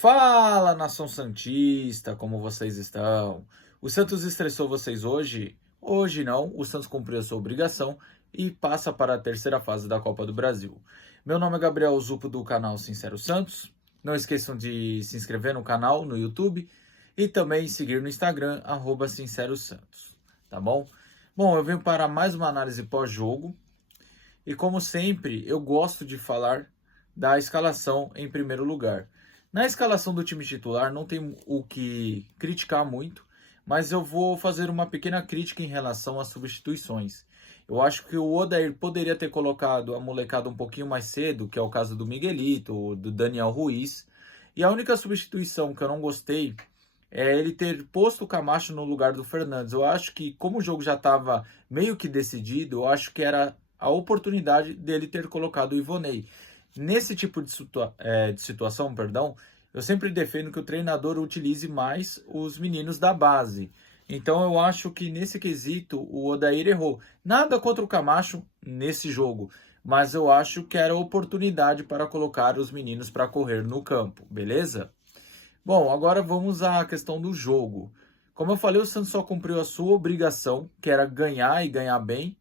Fala, nação santista, como vocês estão? O Santos estressou vocês hoje? Hoje não, o Santos cumpriu a sua obrigação e passa para a terceira fase da Copa do Brasil. Meu nome é Gabriel Zupo do canal Sincero Santos. Não esqueçam de se inscrever no canal no YouTube e também seguir no Instagram, Sincero Santos, tá bom? Bom, eu venho para mais uma análise pós-jogo e como sempre, eu gosto de falar da escalação em primeiro lugar. Na escalação do time titular não tem o que criticar muito, mas eu vou fazer uma pequena crítica em relação às substituições. Eu acho que o Odair poderia ter colocado a molecada um pouquinho mais cedo, que é o caso do Miguelito, do Daniel Ruiz. E a única substituição que eu não gostei é ele ter posto o Camacho no lugar do Fernandes. Eu acho que, como o jogo já estava meio que decidido, eu acho que era a oportunidade dele ter colocado o Ivonei. Nesse tipo de situação, perdão, eu sempre defendo que o treinador utilize mais os meninos da base. Então eu acho que nesse quesito o Odair errou. Nada contra o Camacho nesse jogo, mas eu acho que era oportunidade para colocar os meninos para correr no campo, beleza? Bom, agora vamos à questão do jogo. Como eu falei, o Santos só cumpriu a sua obrigação, que era ganhar e ganhar bem.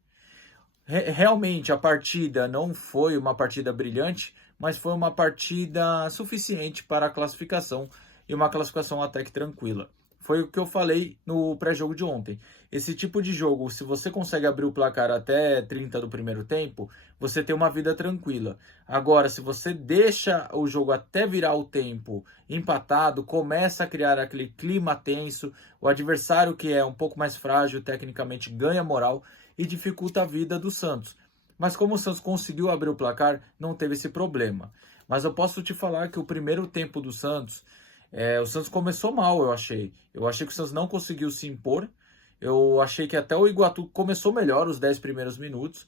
Realmente a partida não foi uma partida brilhante, mas foi uma partida suficiente para a classificação e uma classificação até que tranquila. Foi o que eu falei no pré-jogo de ontem. Esse tipo de jogo, se você consegue abrir o placar até 30 do primeiro tempo, você tem uma vida tranquila. Agora, se você deixa o jogo até virar o tempo empatado, começa a criar aquele clima tenso, o adversário que é um pouco mais frágil tecnicamente ganha moral e dificulta a vida do Santos. Mas como o Santos conseguiu abrir o placar, não teve esse problema. Mas eu posso te falar que o primeiro tempo do Santos, o Santos começou mal, eu achei. Eu achei que o Santos não conseguiu se impor. Eu achei que até o Iguatu começou melhor os 10 primeiros minutos.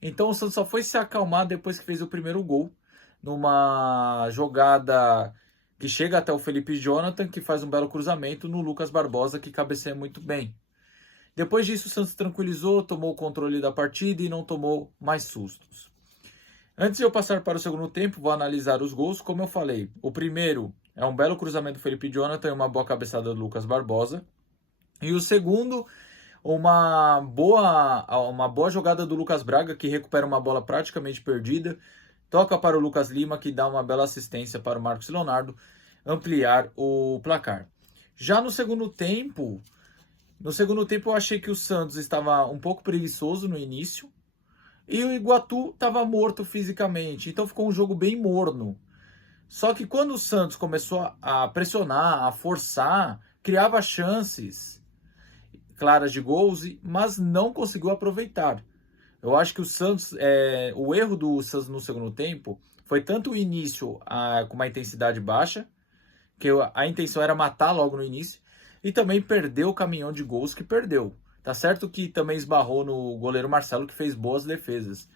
Então o Santos só foi se acalmar depois que fez o primeiro gol. Numa jogada que chega até o Felipe Jonathan, que faz um belo cruzamento no Lucas Barbosa, que cabeceia muito bem. Depois disso, o Santos tranquilizou, tomou o controle da partida e não tomou mais sustos. Antes de eu passar para o segundo tempo, vou analisar os gols. Como eu falei, o primeiro é um belo cruzamento do Felipe Jonathan e uma boa cabeçada do Lucas Barbosa. E o segundo, uma boa jogada do Lucas Braga, que recupera uma bola praticamente perdida. Toca para o Lucas Lima, que dá uma bela assistência para o Marcos Leonardo ampliar o placar. Já no segundo tempo eu achei que o Santos estava um pouco preguiçoso no início e o Iguatu estava morto fisicamente, então ficou um jogo bem morno. Só que quando o Santos começou a pressionar, a forçar, criava chances claras de gols, mas não conseguiu aproveitar. Eu acho que o erro do Santos no segundo tempo foi tanto o início com uma intensidade baixa, que a intenção era matar logo no início, e também perdeu o caminhão de gols que perdeu. Tá certo que também esbarrou no goleiro Marcelo, que fez boas defesas.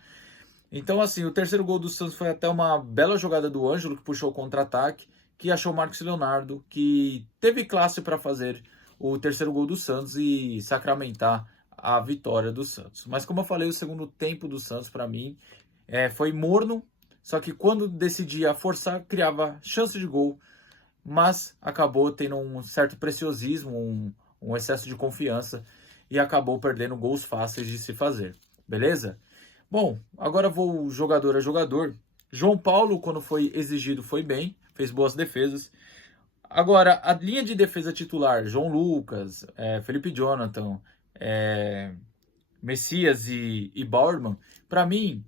Então, assim, o terceiro gol do Santos foi até uma bela jogada do Ângelo, que puxou o contra-ataque, que achou o Marcos Leonardo, que teve classe para fazer o terceiro gol do Santos e sacramentar a vitória do Santos. Mas como eu falei, o segundo tempo do Santos, para mim, foi morno, só que quando decidia forçar, criava chance de gol, mas acabou tendo um certo preciosismo, um excesso de confiança e acabou perdendo gols fáceis de se fazer. Beleza? Bom, agora vou jogador a jogador. João Paulo, quando foi exigido, foi bem, fez boas defesas. Agora, a linha de defesa titular, João Lucas, Felipe Jonathan, Messias e Bauerman, para mim,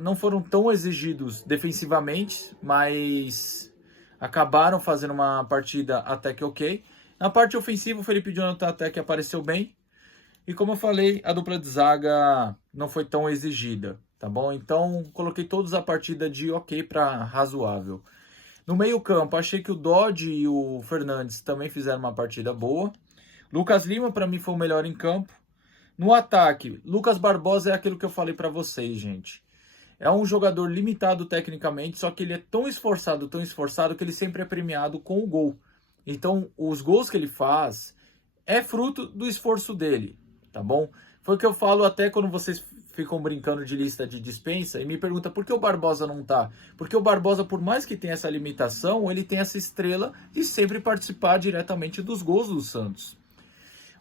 não foram tão exigidos defensivamente, mas acabaram fazendo uma partida até que ok. Na parte ofensiva, o Felipe Jonathan até que apareceu bem. E como eu falei, a dupla de zaga não foi tão exigida, tá bom? Então, coloquei todos a partida de ok para razoável. No meio-campo, achei que o Dodge e o Fernandes também fizeram uma partida boa. Lucas Lima, para mim, foi o melhor em campo. No ataque, Lucas Barbosa é aquilo que eu falei para vocês, gente. É um jogador limitado tecnicamente, só que ele é tão esforçado, que ele sempre é premiado com o gol. Então, os gols que ele faz é fruto do esforço dele, tá bom? Foi o que eu falo até quando vocês ficam brincando de lista de dispensa e me perguntam por que o Barbosa não tá. Porque o Barbosa, por mais que tenha essa limitação, ele tem essa estrela de sempre participar diretamente dos gols do Santos.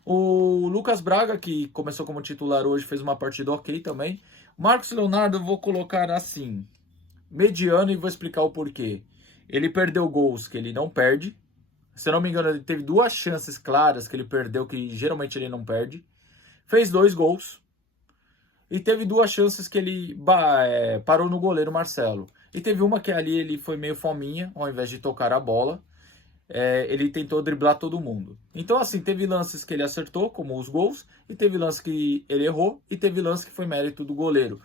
O Lucas Braga, que começou como titular hoje, fez uma partida ok também. Marcos Leonardo eu vou colocar assim, mediano, e vou explicar o porquê. Ele perdeu gols que ele não perde. Se eu não me engano, ele teve 2 chances claras que ele perdeu, que geralmente ele não perde. Fez 2 gols. E teve 2 chances que ele parou no goleiro Marcelo. E teve uma que ali ele foi meio fominha, ao invés de tocar a bola. Ele tentou driblar todo mundo. Então, assim, teve lances que ele acertou, como os gols, e teve lances que ele errou, e teve lances que foi mérito do goleiro.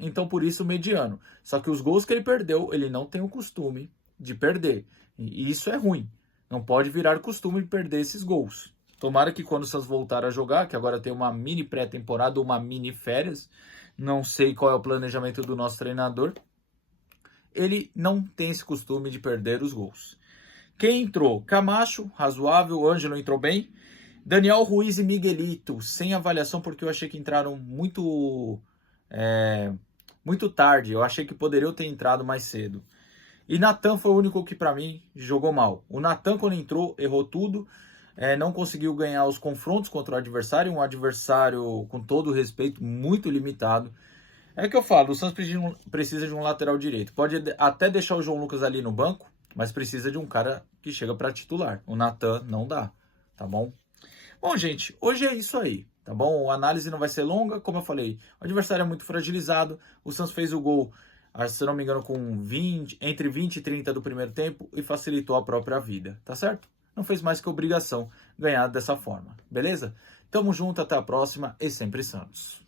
Então, por isso, mediano. Só que os gols que ele perdeu, ele não tem o costume de perder. E isso é ruim. Não pode virar costume de perder esses gols. Tomara que quando o Santos voltar a jogar, que agora tem uma mini pré-temporada, uma mini férias, não sei qual é o planejamento do nosso treinador, ele não tem esse costume de perder os gols. Quem entrou? Camacho, razoável. Ângelo entrou bem. Daniel Ruiz e Miguelito, sem avaliação, porque eu achei que entraram muito tarde. Eu achei que poderiam ter entrado mais cedo. E Natan foi o único que, para mim, jogou mal. O Natan, quando entrou, errou tudo. Não conseguiu ganhar os confrontos contra o adversário. Um adversário, com todo respeito, muito limitado. É que eu falo, o Santos precisa de um lateral direito. Pode até deixar o João Lucas ali no banco, mas precisa de um cara que chega para titular. O Natan não dá, tá bom? Bom, gente, hoje é isso aí, tá bom? A análise não vai ser longa, como eu falei. O adversário é muito fragilizado. O Santos fez o gol, se não me engano, com entre 20 e 30 do primeiro tempo e facilitou a própria vida, tá certo? Não fez mais que obrigação ganhar dessa forma, beleza? Tamo junto, até a próxima e sempre Santos.